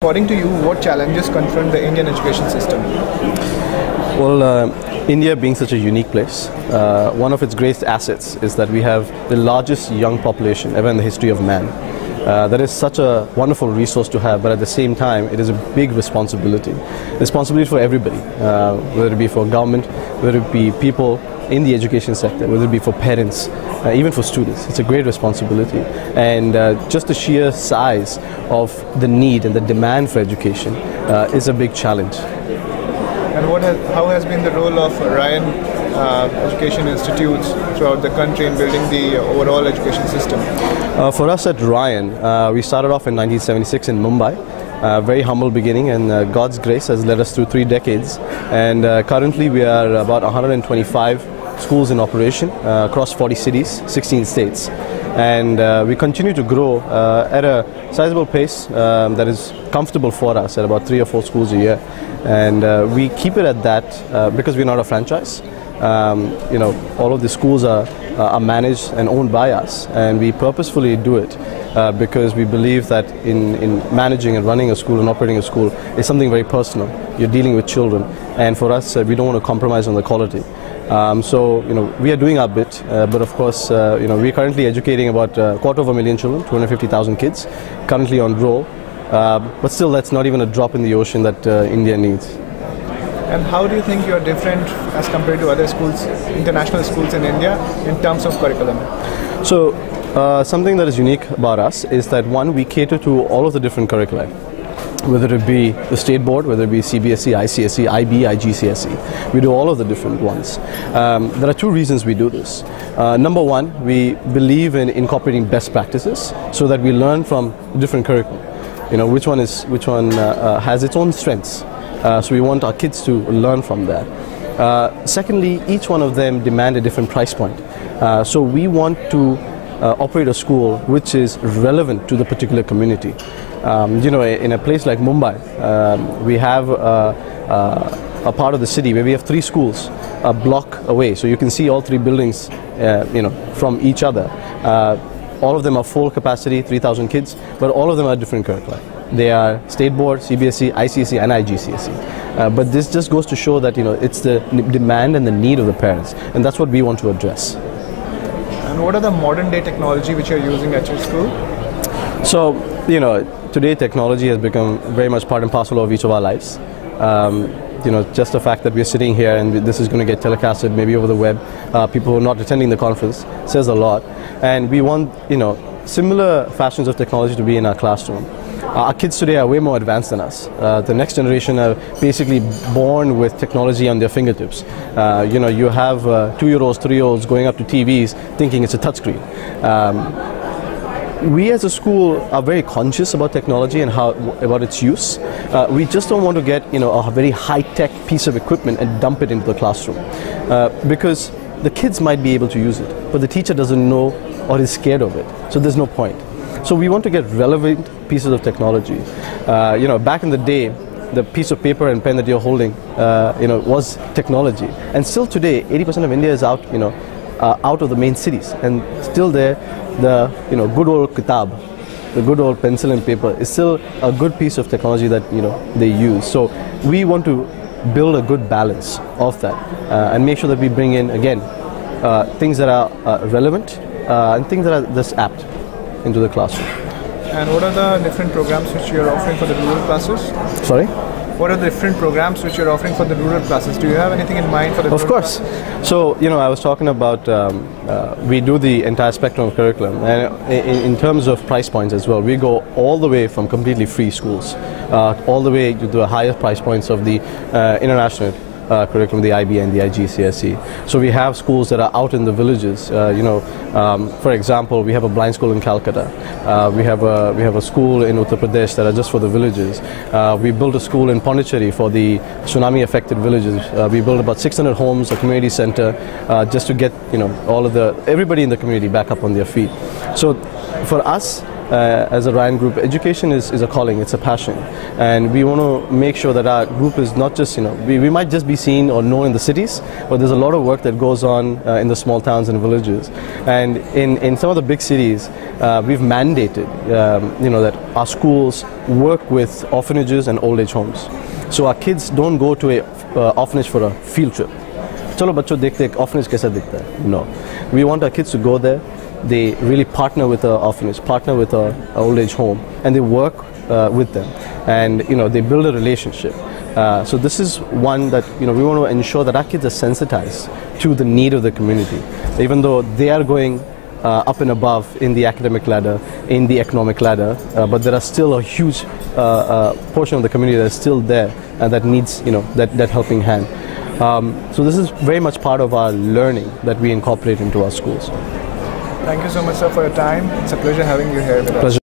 According to you, what challenges confront the Indian education system? Well, India being such a unique place, one of its greatest assets is that we have the largest young population ever in the history of man. That is such a wonderful resource to have, but at the same time, it is a big responsibility. Responsibility for everybody, whether it be for government, whether it be people in the education sector, whether it be for parents, even for students. It's a great responsibility. And just the sheer size of the need and the demand for education is a big challenge. And how has been the role of Ryan education institutes throughout the country in building the overall education system? For us at Ryan, we started off in 1976 in Mumbai. Very humble beginning, and God's grace has led us through 3 decades. And currently we are about 125 schools in operation across 40 cities, 16 states. And we continue to grow at a sizable pace that is comfortable for us at about 3 or 4 schools a year. And we keep it at that because we're not a franchise. All of the schools are managed and owned by us, and we purposefully do it because we believe that in managing and running a school and operating a school is something very personal. You're dealing with children, and for us, we don't want to compromise on the quality. We are doing our bit, but of course, we're currently educating about 250,000 children, 250,000 kids, currently on roll. But still, that's not even a drop in the ocean that India needs. And how do you think you are different as compared to other schools, international schools in India, in terms of curriculum? So, something that is unique about us is that one, we cater to all of the different curricula. Whether it be the state board, whether it be CBSE, ICSE, IB, IGCSE. We do all of the different ones. There are 2 reasons we do this. Number one, we believe in incorporating best practices so that we learn from different curriculum. Which one has its own strengths. So we want our kids to learn from that. Secondly, each one of them demand a different price point. So we want to operate a school which is relevant to the particular community. In a place like Mumbai, we have a part of the city where we have 3 schools a block away. So you can see all 3 buildings, from each other. All of them are full capacity, 3,000 kids, but all of them are different curricula. They are state board, CBSE, ICSE, and IGCSE. But this just goes to show that it's the demand and the need of the parents, and that's what we want to address. And what are the modern day technology which you're using at your school? So, today technology has become very much part and parcel of each of our lives. Just the fact that we're sitting here and this is going to get telecasted maybe over the web, people who are not attending the conference, says a lot. And we want, similar fashions of technology to be in our classroom. Our kids today are way more advanced than us. The next generation are basically born with technology on their fingertips. You have 2-year-olds, 3-year-olds going up to TVs thinking it's a touchscreen. We as a school are very conscious about technology and about its use. We just don't want to get a very high-tech piece of equipment and dump it into the classroom because the kids might be able to use it, but the teacher doesn't know or is scared of it, so there's no point. So we want to get relevant pieces of technology. Back in the day, the piece of paper and pen that you're holding, was technology, and still today, 80% of India is out, out of the main cities, and still there, the good old kitab, the good old pencil and paper is still a good piece of technology that they use. So we want to build a good balance of that and make sure that we bring in again things that are relevant and things that are just apt into the classroom. And what are the different programs which you are offering for the rural classes? Sorry? What are the different programs which you're offering for the rural classes? Do you have anything in mind for the rural classes? Of course. So, I was talking about, we do the entire spectrum of curriculum. And in terms of price points as well, we go all the way from completely free schools, all the way to the higher price points of the international curriculum, the IB and the IGCSE. So we have schools that are out in the villages. For example, we have a blind school in Calcutta. We have a school in Uttar Pradesh that are just for the villages. We built a school in Pondicherry for the tsunami-affected villages. We built about 600 homes, a community center, just to get everybody in the community back up on their feet. So for us, as a Ryan Group, education is a calling, it's a passion. And we want to make sure that our group is not just, we might just be seen or known in the cities, but there's a lot of work that goes on in the small towns and villages. And in some of the big cities, we've mandated, that our schools work with orphanages and old age homes. So our kids don't go to a orphanage for a field trip. Chalo bachcho dekhte hain orphanage kaisa dikhta hai. No. We want our kids to go there. They really partner with an orphanage, partner with an old age home, and they work with them. And they build a relationship. So this is one that we want to ensure that our kids are sensitized to the need of the community. Even though they are going up and above in the academic ladder, in the economic ladder, but there are still a huge portion of the community that is still there and that needs that helping hand. So this is very much part of our learning that we incorporate into our schools. Thank you so much, sir, for your time. It's a pleasure having you here with us.